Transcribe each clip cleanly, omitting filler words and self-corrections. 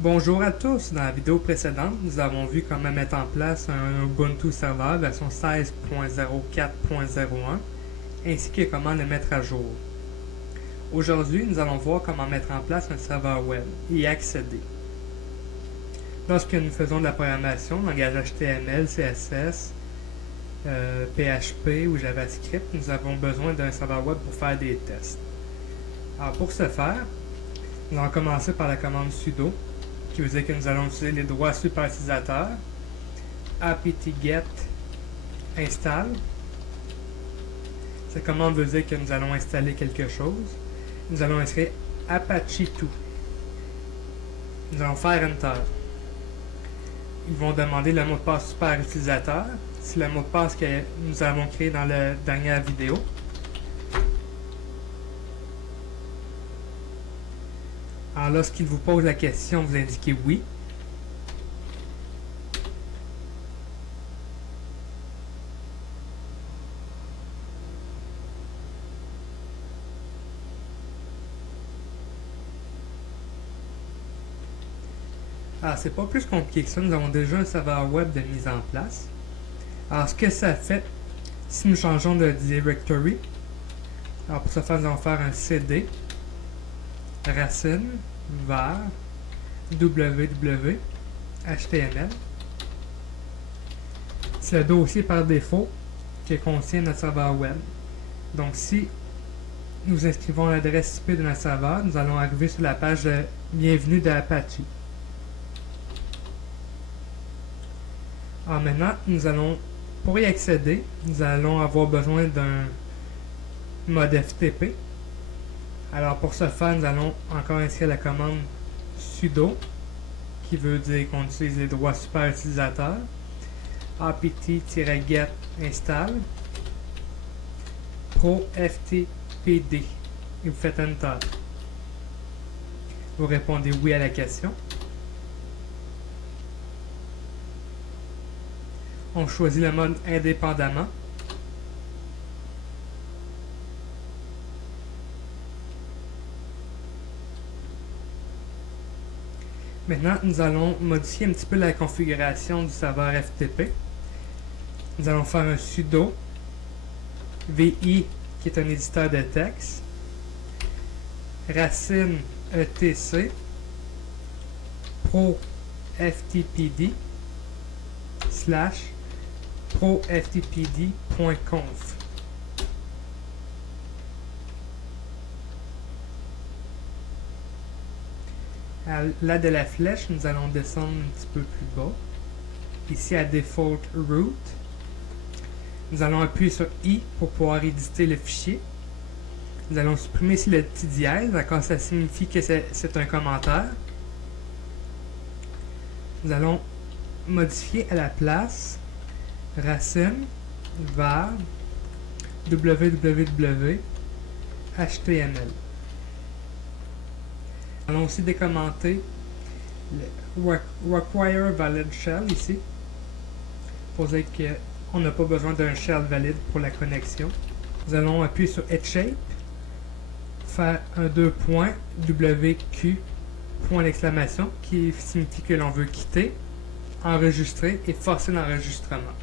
Bonjour à tous, dans la vidéo précédente, nous avons vu comment mettre en place un Ubuntu Server version 16.04.01 ainsi que comment le mettre à jour. Aujourd'hui, nous allons voir comment mettre en place un serveur web et y accéder. Lorsque nous faisons de la programmation, langage HTML, CSS, PHP ou JavaScript, nous avons besoin d'un serveur web pour faire des tests. Alors pour ce faire, nous allons commencer par la commande sudo, qui veut dire que nous allons utiliser les droits super utilisateurs, apt-get install. Cette commande veut dire que nous allons installer quelque chose. Nous allons inscrire Apache 2. Nous allons faire Enter. Ils vont demander le mot de passe super utilisateur. C'est le mot de passe que nous avons créé dans la dernière vidéo. Alors, lorsqu'il vous pose la question, vous indiquez oui. Alors, c'est pas plus compliqué que ça. Nous avons déjà un serveur web de mise en place. Alors, ce que ça fait, si nous changeons de directory, alors pour ce faire, nous allons faire un cd racine var www html. C'est le dossier par défaut qui contient notre serveur web. Donc, si nous inscrivons l'adresse IP de notre serveur, nous allons arriver sur la page de bienvenue d'Apache. Alors maintenant, pour y accéder, nous allons avoir besoin d'un mode FTP. Alors pour ce faire, nous allons encore inscrire la commande sudo, qui veut dire qu'on utilise les droits super utilisateurs, apt-get install, pro ftpd, et vous faites Enter. Vous répondez oui à la question. On choisit le mode indépendamment. Maintenant, nous allons modifier un petit peu la configuration du serveur FTP. Nous allons faire un sudo vi, qui est un éditeur de texte, racine etc pro ftpd / proftpd.conf. Là de la flèche, nous allons descendre un petit peu plus bas. Ici à Default Root, nous allons appuyer sur I pour pouvoir éditer le fichier. Nous allons supprimer ici le petit dièse, car ça signifie que c'est un commentaire. Nous allons modifier à la place racine var www html. Nous allons aussi décommenter le require valid shell ici, pour dire qu'on n'a pas besoin d'un shell valide pour la connexion. Nous allons appuyer sur Escape, faire un 2 points WQ point d'exclamation, qui signifie que l'on veut quitter, enregistrer et forcer l'enregistrement.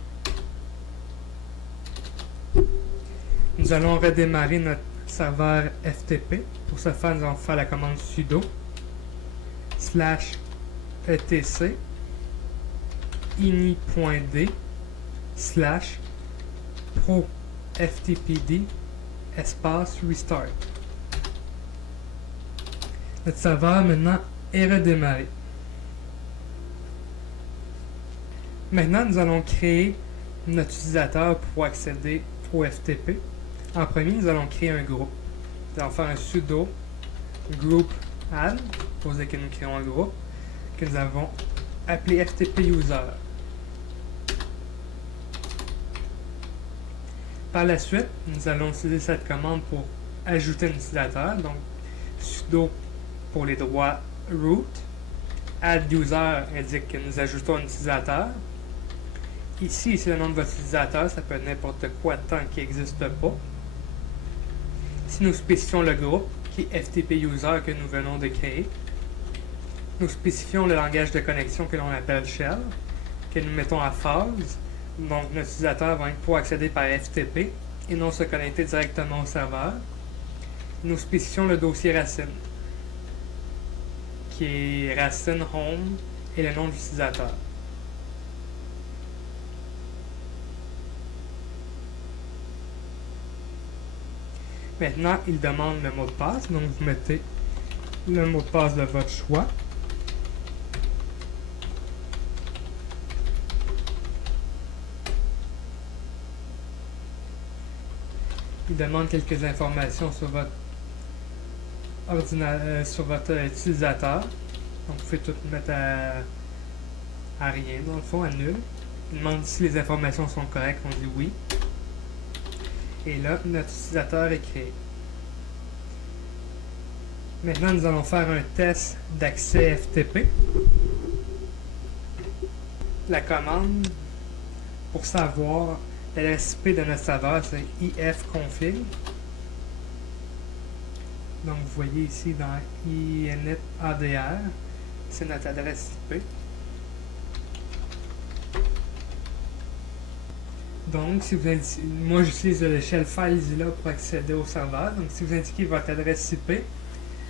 Nous allons redémarrer notre serveur FTP. Pour ce faire, nous allons faire la commande sudo /etc ini.d / proftpd espace restart. Notre serveur maintenant est redémarré. Maintenant, nous allons créer notre utilisateur pour accéder au FTP. En premier, nous allons créer un groupe. Nous allons faire un sudo group add, pour dire que nous créons un groupe, que nous avons appelé FTP user. Par la suite, nous allons utiliser cette commande pour ajouter un utilisateur. Donc, sudo pour les droits root. Add user indique que nous ajoutons un utilisateur. Ici, c'est le nom de votre utilisateur, ça peut être n'importe quoi tant qu'il n'existe pas. Si nous spécifions le groupe, qui est FTP user que nous venons de créer, Nous spécifions le langage de connexion que l'on appelle shell, que nous mettons à phase. Donc, notre utilisateur va pouvoir accéder par FTP et non se connecter directement au serveur. Nous spécifions le dossier racine, qui est racine home et le nom de l'utilisateur. Maintenant, il demande le mot de passe, donc vous mettez le mot de passe de votre choix. Il demande quelques informations sur votre sur votre utilisateur. Donc vous pouvez tout mettre à rien, dans le fond, à nul. Il demande si les informations sont correctes, on dit oui. Et là, notre utilisateur est créé. Maintenant, nous allons faire un test d'accès FTP. La commande pour savoir l'adresse IP de notre serveur, c'est ifconfig. Donc, vous voyez ici dans init.adr, c'est notre adresse IP. Donc, si vous indiquez, moi j'utilise le shell FileZilla pour accéder au serveur. Donc, si vous indiquez votre adresse IP,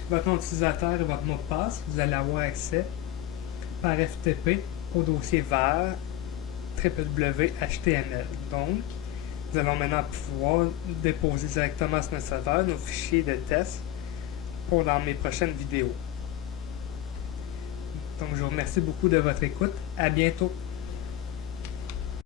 votre nom d'utilisateur et votre mot de passe, vous allez avoir accès par FTP au dossier vert www.html. Donc, nous allons maintenant pouvoir déposer directement sur notre serveur nos fichiers de test pour dans mes prochaines vidéos. Donc, je vous remercie beaucoup de votre écoute. À bientôt!